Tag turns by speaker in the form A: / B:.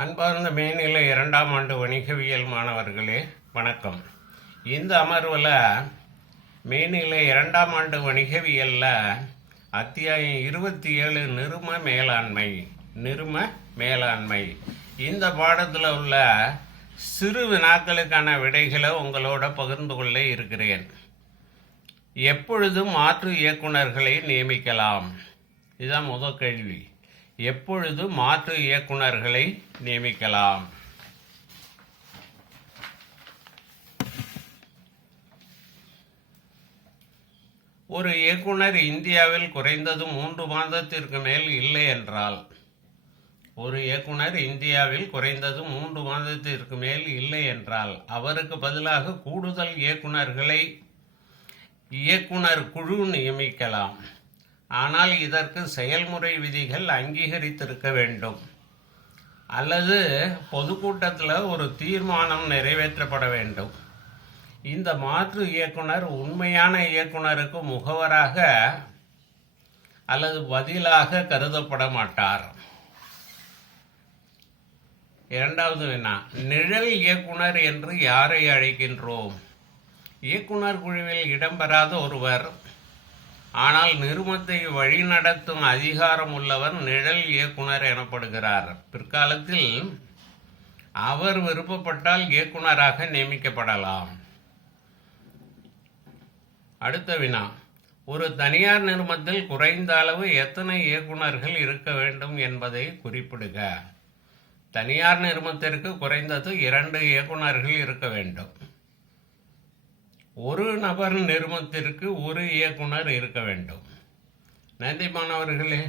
A: அன்பார்ந்த மேல்நிலை இரண்டாம் ஆண்டு வணிகவியல் மாணவர்களே வணக்கம். இந்த அமர்வில் மேல்நிலை இரண்டாம் ஆண்டு வணிகவியலில் அத்தியாயம் இருபத்தி ஏழு நிரும மேலாண்மை நிரும மேலாண்மை. இந்த பாடத்தில் உள்ள சிறு வினாக்களுக்கான விடைகளை உங்களோட பகிர்ந்து கொள்ள இருக்கிறேன். எப்பொழுதும் மாற்று இயக்குனர்களை நியமிக்கலாம். இதுதான் முதல் கேள்வி. எப்பொழுது மாற்று இயக்குனர்களை நியமிக்கலாம்? ஒரு இயக்குனர் இந்தியாவில் குறைந்தது மூன்று மாதத்திற்கு மேல் இல்லை என்றால் ஒரு இயக்குனர் இந்தியாவில் குறைந்தது மூன்று மாதத்திற்கு மேல் இல்லை என்றால் அவருக்கு பதிலாக கூடுதல் இயக்குனர்களை இயக்குனர் குழு நியமிக்கலாம். ஆனால் இதற்கு செயல்முறை விதிகள் அங்கீகரித்திருக்க வேண்டும். அல்லது பொதுக்கூட்டத்தில் ஒரு தீர்மானம் நிறைவேற்றப்பட வேண்டும். இந்த மாற்று இயக்குனர் உண்மையான இயக்குனருக்கு முகவராக அல்லது பதிலாக கருதப்பட மாட்டார். இரண்டாவது வினா நிழல் இயக்குனர் என்று யாரை அழைக்கின்றோம்? இயக்குனர் குழுவில் இடம்பெறாத ஒருவர் ஆனால் நிறுமத்தை வழிநடத்தும் அதிகாரம் உள்ளவர் நிழல் இயக்குனர் எனப்படுகிறார். பிற்காலத்தில் அவர் விருப்பப்பட்டால் இயக்குனராக நியமிக்கப்படலாம். அடுத்த வினா. ஒரு தனியார் நிறுவனத்தில் குறைந்த அளவு எத்தனை இயக்குனர்கள் இருக்க வேண்டும் என்பதை குறிப்பிடுக. தனியார் நிறுவனத்திற்கு குறைந்தது இரண்டு இயக்குனர்கள் இருக்க வேண்டும். ஒரு நபர் நிறுவனத்திற்கு ஒரு இயக்குனர் இருக்க வேண்டும். நன்றி மாணவர்களே